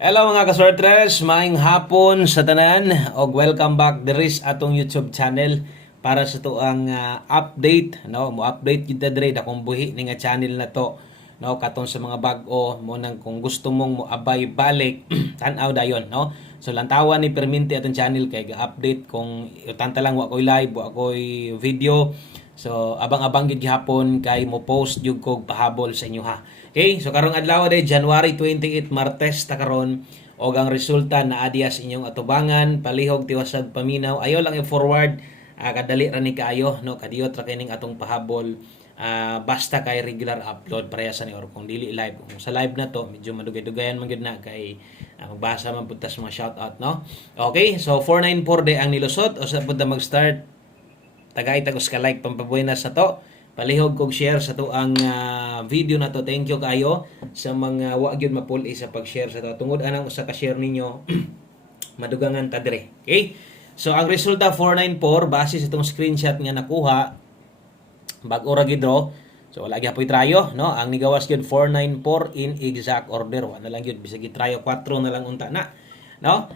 Hello mga kasortres, maayong hapon sa tanan og welcome back diri sa atong YouTube channel para sa tuang update no mo update kita diri akong buhi ni nga channel na to no katon sa mga bag-o mo nang kung gusto mong mo abay balik tan-aw dayon no. So lantawan ni perminti atong channel kay ga-update kung tanta lang wa koy live wa koy video. So abang-abang gid gihapon kay mo post jud kog pahabol sa inyo ha. Okay, so karong adlaw day January 28 Martes ta karon og ang resulta na adias inyong atubangan palihog tiwasag paminaw ayo lang i-forward kadali ra ni kaayo no kadiyot ra kining atong pahabol basta kay regular upload pareha sa ni or kung dili live kung sa live na to medyo madugay-dugayan man gyud na kay magbasa man pud ta sa mga shout out no. Okay, so 494 day ang nilusot o sa pud mag-start tagay tagos ka like pampabuenas sa to palihog kog share sa to ang video na to. Thank you kayo sa mga wa gyud mapuli sa pag-share sa to tungod anang usa ka share ninyo madugangan ta dire. Okay, so ang resulta 494 base sa itong screenshot nga nakuha bag-o ra gid draw. So wala gyud trayo no ang nigawas gyud 494 in exact order wa na lang gyud bisag trayo 4 na lang unta na no.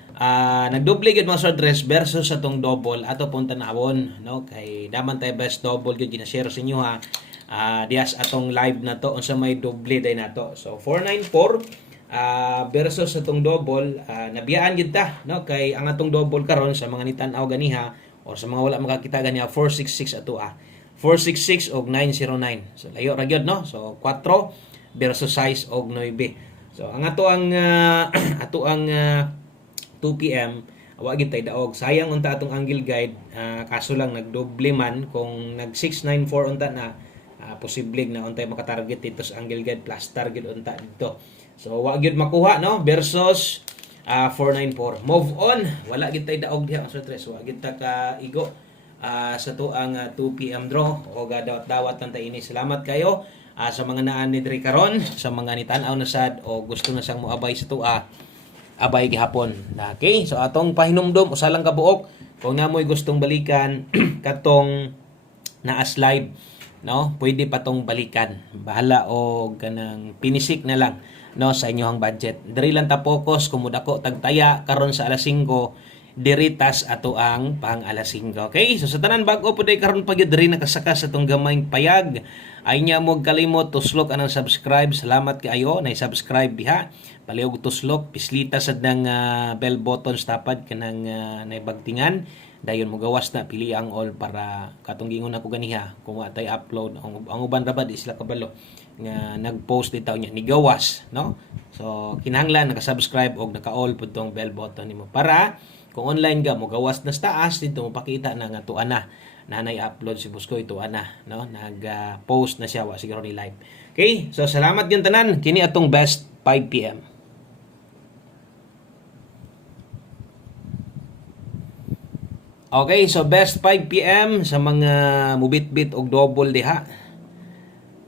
Nagdoble gyud mga sword dress versus atong double ato pong tanawon no kay daman tay best double gyud gina-share sa inyo ha. Dias atong live na to unsa may doble day nato. So 494 versus atong double nabiyaan gyud ta no kay ang atong double karon sa mga nitan-aw ganiha or sa mga wala makakita ganiha 466 ato 466 og 909. So layo ra gyud no. So 4 versus 6 og 9. So ang ato ang 2 PM wa gid tay daog sayang unta atong angle guide kaso lang nagdoble man kung nag 694 unta na posible na untay makatarget dito sa angle guide plus target unta dito. So wa gid makuha no versus 494. Move on, wala gid tay daog diha sa stress wa gid ta ka igo sa tuang 2 PM draw o dawat lang ta ini. Salamat kayo sa mga naan ni diri karon sa mga nitan-aw na sad o gusto na sang moabay sa tua abay gihapon. Okay, so atong pahinumdom usa lang ka buok kung namoy gustong balikan katong naas live no, pwede pa tong balikan. Bahala og kanang pinisik na lang no sa inyong budget. Diri lang ta focus kung mudako tagtaya karon sa alas 5 diritas ato ang pang alas 5. Okay, so sa tanan bag-o pud karon pa gyud diri nakasaka sa tong gamayng payag. Ay niya mo kalimot tuslok anang subscribe. Salamat kaayo na subscribe diha. Palihog tuslok pislita sad nang bell button tapad kanang naibagtingan. Dayon mo gawas na pili ang all para katong gingon ako ganiha kung atay upload ang uban ra ba di sila kabalo nga nag-post ditaw niya ni gawas no. So kinahanglan naka-subscribe og naka-all pud tong bell button nimo para kung online ka mo gawas na sa taas dito mo pakita na nga tuan na nanay upload si Busko ito ana no nag-post na siya wa siguro ni live. Okay, so salamat gyud tanan kini atong best 5 PM. Okay, so best 5 PM sa mga mubit-bit og double diha.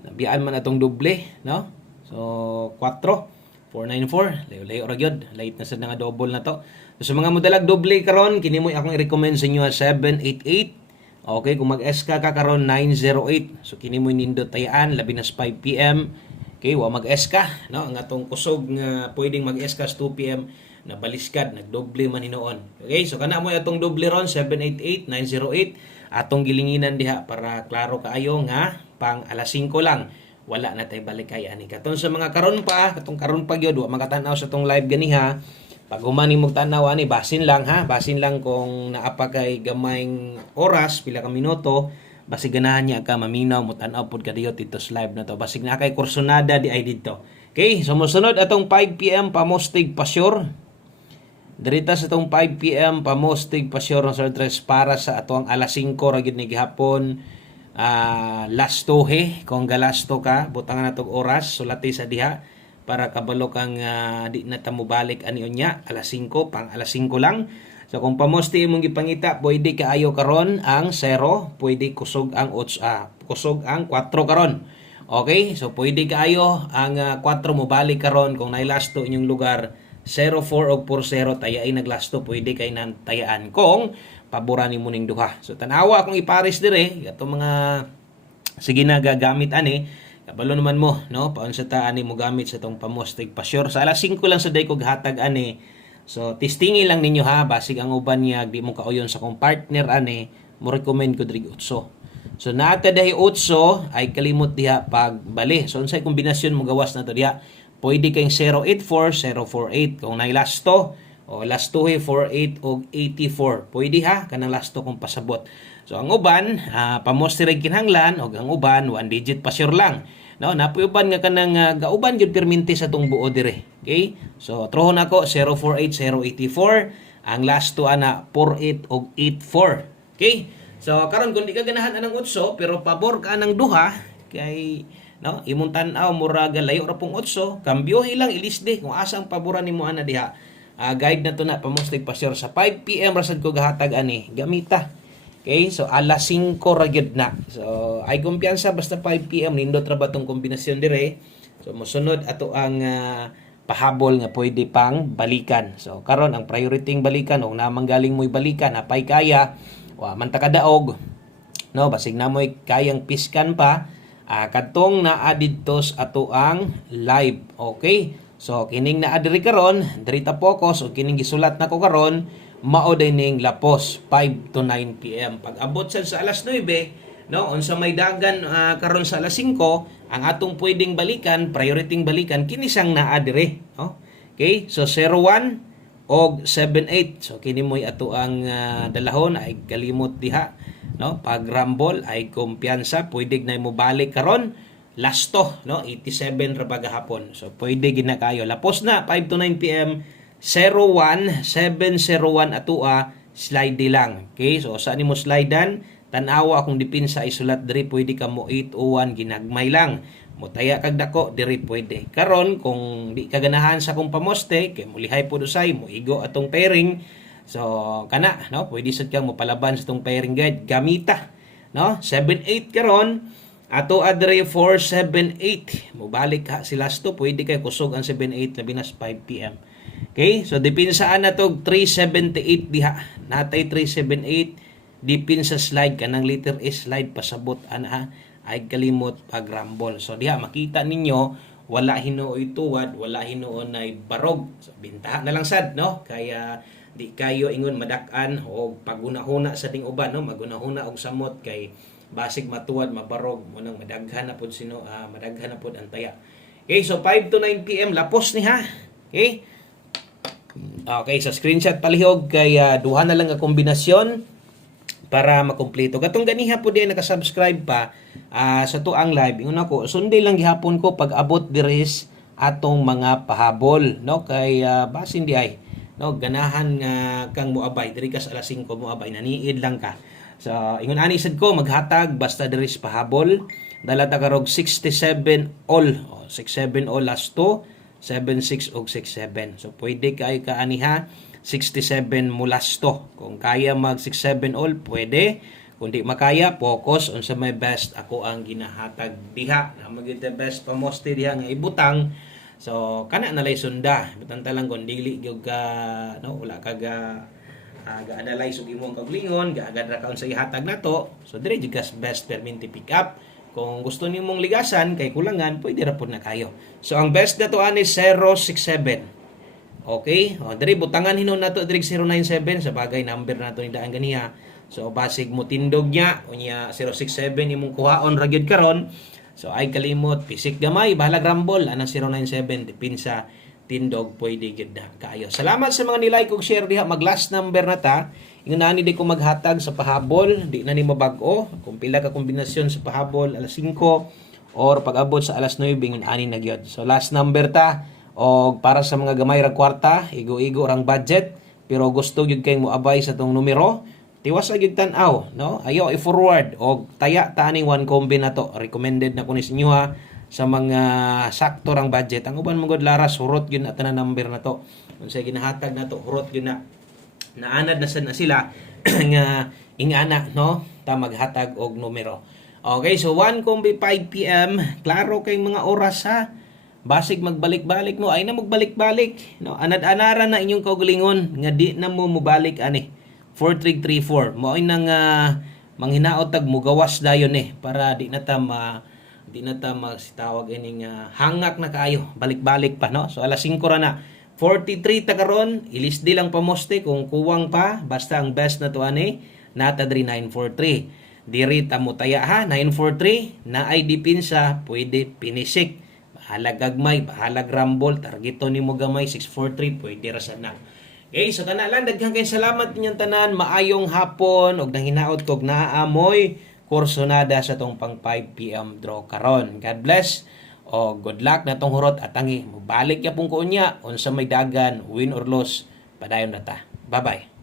Nabiyaan man atong doble, no? So 4 494, layo-layo ra gyud. Late na sad nga double na to. So sa mga modalag doble karon, kini mo akong i-recommend sa inyo 788. Okay, kung mag-SK ka karon 908. So kini mo nindot tayaan labi na sa 5 PM. Okay, wa mag-SK, no? Ang atong kusog nga pwedeng mag-SK sa 2 PM na baliskad nagdoble man hinoon. Okay, so kana mo atong doble ron 788 908 atong gilinginan diha para klaro kaayo nga pang alas 5 lang wala na tay balik kay ani katon sa mga karon pa katong karon pa gyud wa makatan-aw sa tong live ganiha pag humani mo tan-aw ani basin lang ha basin lang kung naa pa kay gamayng oras pila ka minuto basig ganahan niya ka maminaw mo tan-aw pud kadiyo dito sa live na to basig na kay kursonada di ay dito. Okay, so mosunod atong 5 PM pamostig pasyor. Dirita sa itong 5 PM pamostig pasyor ng Sir Tres para sa atong alas 5 ra gyud ni gihapon. Lasto kung galasto ka butangan natong oras sulati sa diha para kabalo kang di na ta mobalik ani unya alas 5 pang alas 5 lang. So kung pamosti imong gipangita pwede kaayo karon ang 0 pwede kusog ang 8 kusog ang 4 karon. Okay, so pwede kaayo ang 4 mobalik karon kung nailasto inyong lugar 04 og 40 tayay naglasto pwede kay nan tayaan kung paboran nimo ning duha. So tanawa kung ipares dire ato mga sige na gagamit ani Kabalo naman mo, no? Paunsa ta ani mo gamit sa tong pamostig pa sure. Sa alas 5 lang sa day kog hatag ani. So testingi lang ninyo ha, basig ang uban niya di mo kauyon sa kong partner ani, mo recommend ko diri 8. So naata dahi 8 ay kalimot diha pagbali. So unsay kombinasyon mo gawas na to diha? Pwede kayong 084, 048 kung nay lasto o lasto 48 o 84. Pwede ha kanang lasto kung pasabot. So ang uban pamoste rig kinahanglan og ang uban one digit pa sure lang. No, napuyuban nga kanang gauban gyud perminti sa tong buo dire. Okay? So trohon ako 048 084, ang last two ana 48 og 84. Okay? So karon kung di ka ganahan anang 8 pero pabor ka anang duha kay no, imong tan-aw murag layo ra pong 8, kambyohi lang ilisde kung asang paboran nimo ana diha. Guide na to na pamustig pa sure sa 5 PM rasad ko gahatag ani gamita. Okay, so alas 5 ra gyud na. So ay kumpiyansa basta 5 PM nindot ra ba tong kombinasyon dire. So mosunod ato ang pahabol nga pwede pang balikan. So karon ang priority balikan og namang galing mo'y balikan apay kaya wa man ta kadaog. No, basig na mo'y kayang piskan pa kadtong naa didto sa ato ang live. Okay? So kining naa diri karon, diri ta focus og kining gisulat nako karon mao dining lapos 5 to 9 PM. Pag abot sa alas 9, no, unsa may dagan karon sa alas 5, ang atong pwedeng balikan, priority balikan kini sang naa dire, no? Okay? So 01 og 78. So kini mo'y ato ang dalahon ay kalimot diha, no? Pag rumble ay kumpiyansa, pwede na mo balik karon lasto, no? 87 ra bagahapon. So pwede gina kayo. Lapos na 5 to 9 PM. 01701 atua slide lang. Okay? So saan nimo slidean? Tan-awa akong dipinsa isulat diri pwede ka mo 801 ginagmay lang. Mutaya kag dako diri pwede. Karon kung di ka ganahan sa kong pamoste kay mulihay pud usay mo igo atong pairing. So kana no, pwede sad kang mopalaban sa tong pairing guide gamita, no? 78 karon ato adre 478. Mobalik ha sila sto pwede kay kusog ang 78 labi na 5 PM. Okay, so dipinsaan na to 378 diha. Natay 378 dipin sa slide kanang letter S slide pasabot ana ay kalimot pag rumble. So diha makita ninyo wala hinuoy tuwad, wala hinuon ay barog. So bintaha na lang sad no. Kaya di kayo ingon madak-an o paguna-huna sa ting uban no, maguna-huna og samot kay basig matuwad mabarog mo nang madaghan na pud madaghan na pud ang taya. Okay, so 5 to 9 PM lapos ni ha. Okay? Okay, so screenshot palihog kay duha na lang nga kombinasyon para makumpleto. Katong ganiha po di naka-subscribe pa sa tuang live. Ingon ako, Sunday lang gihapon ko pag abot diris atong mga pahabol, no? Kay basin di ay, no, ganahan nga kang moabay diri ka sa alas 5 moabay naniid lang ka. So ingon ani sad ko maghatag basta diris pahabol. Dala ta karog 67 all. 67 all last 2. 76 og 67. So pwede kayo kaaniha 67 mulas to. Kung kaya mag 67 all pwede. Kung di makaya focus on sa my best ako ang ginahatag diha. Na magid the best pamoste diha nga ibutang. So kana na lay sunda. Butang talang kun dili gyud ka no wala ka ga-analyze og imong kaglingon, gaagad ra kaon sa ihatag nato. So dire jud kas best perminti pick up. Kung gusto niyo mong ligasan, kay kulangan, pwede ra pud na kayo. So, ang best na to ani 067. Okay? O, diri, butangan hinon na to, diri 097. Sa bagay, number na to ni daan ganiya. So, basig mo tindog niya. Unya, 067, imong kuhaon ra gyud karon. So, ay kalimot, pisik gamay, bahalag rumble. Anang 097, dipinsa tindog, pwede gyud na kayo. Salamat sa mga nilike ug share diha. Mag-last number na ta. Ingon na ni di ko maghatag sa pahabol, di na ni mabag-o. Kung pila ka kombinasyon sa pahabol, alas 5 or pag-abot sa alas 9, ingon ani na gyud. So last number ta og para sa mga gamay ra kwarta, igo-igo rang budget, pero gusto gyud kay moabay sa tong numero, tiwas gyud tan-aw, no? Ayo i-forward og taya ta aning one combi na to. Recommended na ko ni inyo ha sa mga sakto rang budget. Ang uban mong god laras hurot gyud na tanan number na to. Unsay ginahatag na to, hurot gyud na. Naanad na sad na sila nga ingana no ta maghatag og numero. Okay, so 1 kombi 5 PM, klaro kay mga oras ha. Basig magbalik-balik mo ay na magbalik-balik no. Anad-anara na inyong kaugalingon nga di na mo mobalik ani. 4334 mo ay nang manghinaot tag mugawas dayon para di na ta Di na ta magsitawag ining hangak na kayo, balik-balik pa no. So alas 5 ra na. 43 ta karon, ilisdi lang pamoste kung kuwang pa, basta ang best na to ani nata diri 943. Diri ta mo taya ha 943 na ay dipinsa pwede pinisik. Bahala gagmay, bahala grambol, targeto nimo gamay 643 pwede ra sa na. Okay, so tanan lang daghang kay salamat ninyong tanan, maayong hapon og nanghinaot kog naaamoy kursonada sa tong pang 5 PM draw karon. God bless o good luck na tong hurot at tangi. Mubalik ya pong kunya unsa may dagan, win or loss, padayon na ta. Bye-bye.